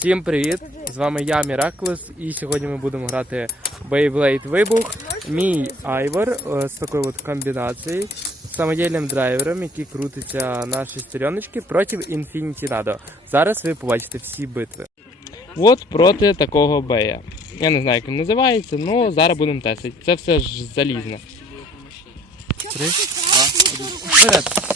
Всім привіт! З вами я, Міраклес, і сьогодні ми будемо грати Beyblade Вибух. Мій Айвор е, з такою от комбінацією, з самодільним драйвером, який крутиться на шестереночки проти Infinity Nado. Зараз ви побачите всі битви. От проти такого бея. Я не знаю, як він називається, але зараз будемо тестити. Це все ж залізне. Три, два, один. Вперед!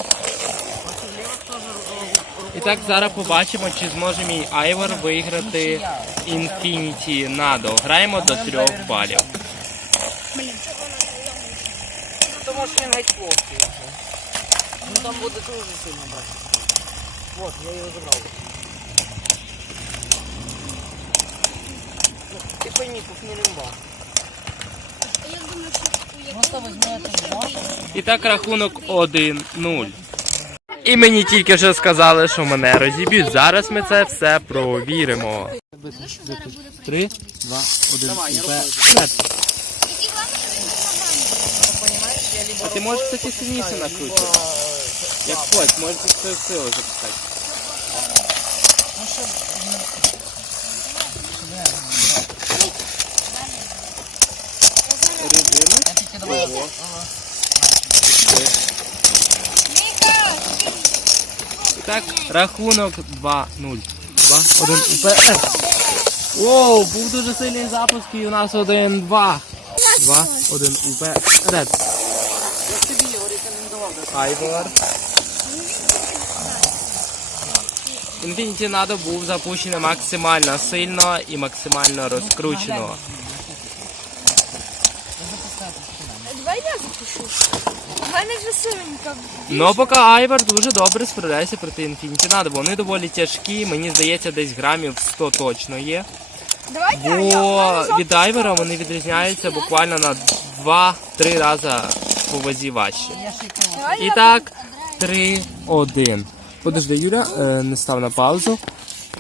Так зараз побачимо, чи зможе мій Айвор виграти Infinity Nado. Граємо до трьох балів. Тому що він геть плоский. Ну там буде дуже сильно брати. Вот, я його забрав. Ну, Ти пойми, візьмете два. І так рахунок 1-0. І мені тільки що сказали, що мене розіб'ють. Зараз ми це все провіримо. Три, два, один. А ти можеш таки сильніше накрутити. Як хоч, можеш зі силу силою запускати. Резину. Я тільки давай. І так, рахунок 2-0. 2-1 вперед. Воу, був дуже сильний запуск і у нас 1-2. 2-1 вперед. Я тобі його рекомендував. Айвор. Infinity Nado був запущений максимально сильно і максимально розкручено. Давай я запишу. Вже силенька. Ну, поки Айвор дуже добре справляється проти Infinity Nado. Вони доволі тяжкі, мені здається, десь грамів 100 точно є. Давай я. я. Бо від Айвера вони відрізняються буквально на 2-3 рази по вазі важче. І так, 3-1. Подожди, Юля, е, не став на паузу.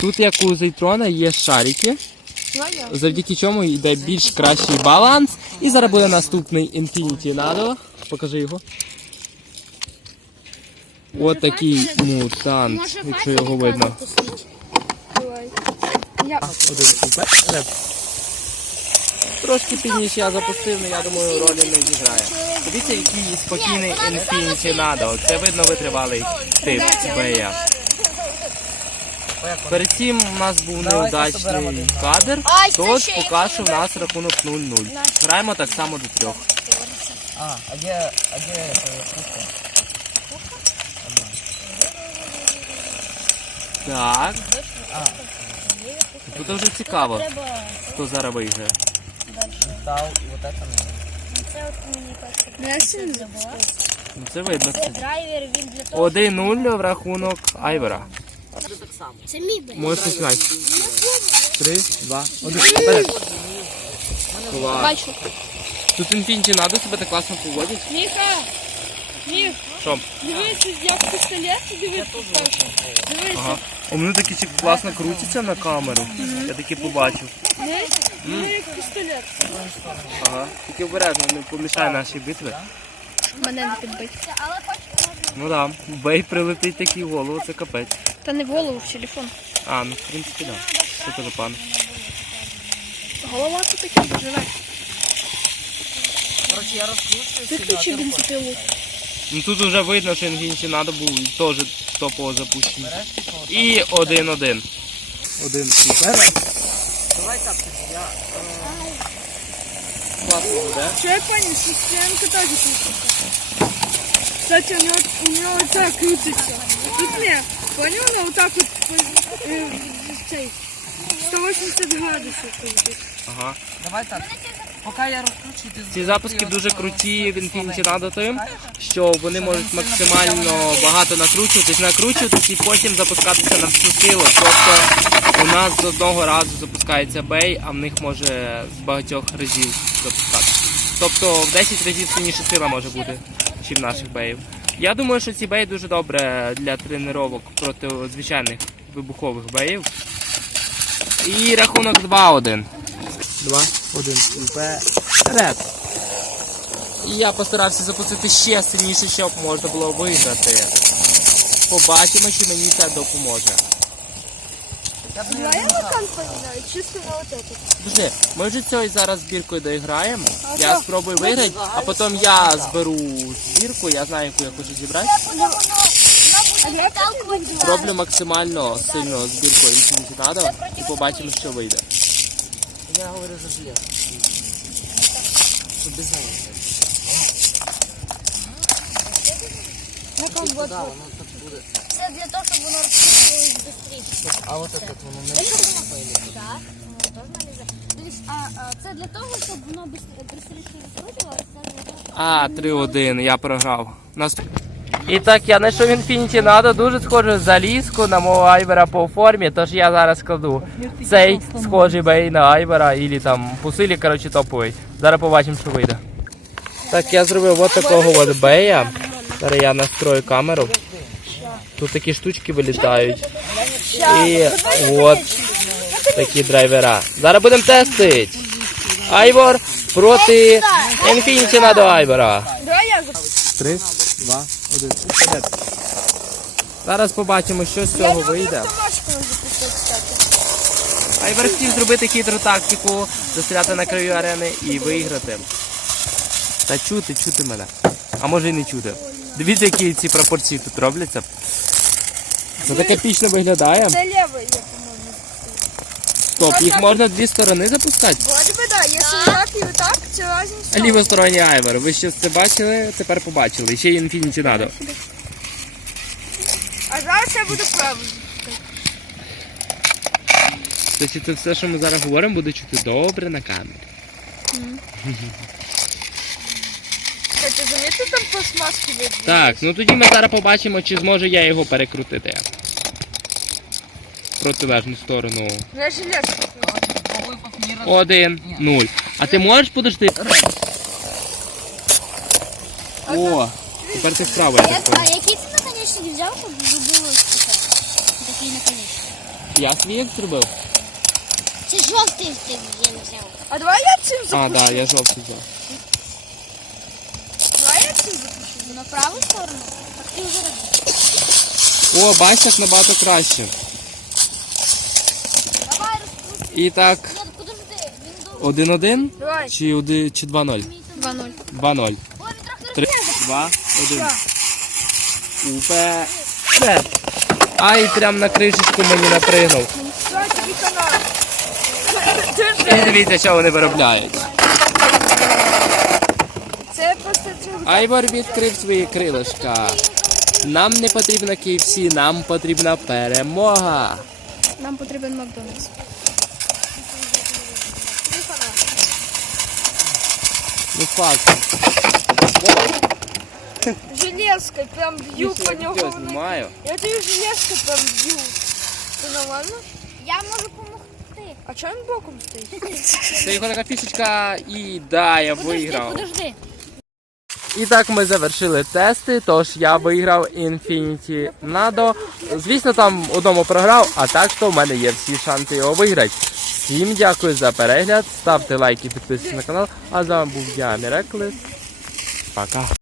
Тут, як у Зейтрона, є шарики, завдяки чому йде більш кращий баланс. І зараз буде наступний Infinity Nado. Покажи його. От такий мутант, якщо його видно. Трошки пізніше я запустив, але я думаю, ролі не зіграє. Дивіться, який спокійний Infinity Nado. Це видно витривалий тип Бея. Перед цим у нас був неудачний кадр, тож поки що в нас рахунок 0-0. Граємо так само до трьох. А, а де, а где де е, кухня? Так. А. Тут вже цікаво, хто зараз виграє. Метал і вот это не. Я сильно забула. Ну це видно. Драйвер він для того. 1-0 в рахунок Айвера. Це мій бе. Можеш починати. Три, два, один. Вперед. Клас. Бачу. Тут Infinity надо себе так класно поводить. Міха! Міх, Що? дивися, як пістолет, дивись, перше. Дивися. Ага. У мене такі ці класно крутяться на камеру. Я таки побачив. Ну, як пістолет. Ага. Тільки обережно, не помішай нашій битві. Мене не підбить. Але хочеш можна. Ну да. Бей прилетить такий в голову, це капець. Та не в голову, в телефон. А, ну в принципі, да. Що за пан? Голова тут таке живе. Короче, я розкручую. Виключи бензопилу. Ну тут вже видно, що надо був теж топово запущений. І один-один. Один вперед. Давай так, я... Класно буде. Що я понял, що Стенка теж крутиться. Кстати, у нього, у нього це крутиться. Тут не, понял, вона отак от е, цей, 180 градусів крутить. Ага. Давай так. Ці запуски дуже круті в Infinity Nado тим, що вони можуть максимально багато накручуватись, накручуватись і потім запускатися на всю силу. Тобто у нас з одного разу запускається бей, а в них може з багатьох разів запускатися. Тобто в 10 разів сильніша сила може бути, ніж в наших беїв. Я думаю, що ці беї дуже добре для тренувань проти звичайних вибухових беїв. І рахунок 2-1. 2-1. Вперед. І я постарався запустити ще сильніше, щоб можна було виграти. Побачимо, чи мені це допоможе. Я лакан чисто на вот этот. Подожди, ми вже цією зараз збіркою доіграємо. Я спробую виграти, а потім я зберу збірку, я знаю, яку я хочу зібрати. Зроблю максимально сильну збірку Nado і побачимо, що вийде. Я говорю за. Щоб без неї. Ну, как вот, Да, воно так буде. Це для того, щоб воно розкрутилось швидше. А от тут воно не Так, воно теж налізе. Дивись, а, це для того, щоб воно швидше розкрутилось, це для А, 3-1, я програв. Нас... І так, я знайшов Infinity Nado, дуже схожу за ліску на мого айвера по формі, тож я зараз кладу цей схожий бей на айвера, і там по силі, коротше, топовий. Зараз побачимо, що вийде. Так, я зробив от такого от бея. Зараз я настрою камеру. Тут такі штучки вилітають. І от такі драйвера. Зараз будемо тестити. Айвор проти Infinity Nado айвера. Три, два, один. Вперед. Зараз побачимо, що з цього вийде. Айвер хотів зробити хитру тактику, застряти на краю арени і виграти. Та чути, чути мене. А може і не чути. Дивіться, які ці пропорції тут робляться. Це так епічно виглядає. Це по-моєму. Стоп, їх можна дві сторони запускати. Вроде бы да, если так и вот так, це разница. Лівосторонній айвер. Ви ще це бачили, тепер побачили. Ще й Infinity Nado. А зараз я буду правий. Тобто це все, що ми зараз говоримо, буде чути добре на камері. Кстати, замітив там пластмаски видно? Так, ну тоді ми зараз побачимо, чи зможу я його перекрутити. В Протилежну сторону. Я железку. Один, нуль. А ти можеш подожди? О, тепер ти так А який ти наконечник взяв, щоб зробилось таке? Такий наконечник. Я свій як зробив? Чи жовтий ти він взяв? А давай я цим А, так, да, я жовтий взяв. Давай я цим запущу. На праву сторону? Так ти вже робив. О, бачиш, набагато краще. І так, один-один? Чи, один, чи 2-0? 2-0. 2-0. Ой, він трохи Три, два, один. Уперед. Ай, прям на кришечку мені напригнув. І дивіться, що вони виробляють. Це просто цього. Відкрив свої крилишка. Нам не потрібна KFC, нам потрібна перемога. Нам потрібен Макдональдс. Ну факт. Железкой прям б'ю по Я нього. знімаю. Я тобі железкой прям б'ю. Це нормально? Я можу допомогти. А чого він боком стоїть? Це його така фішечка і да, я Подожди, виграв. подожди. І так ми завершили тести, тож я виграв Infinity Nado. Звісно, там одному програв, а так що в мене є всі шанси його виграти. Всім дякую за перегляд, ставте лайки, підписуйтесь на канал. А з вами був я, Міреклес. Пока.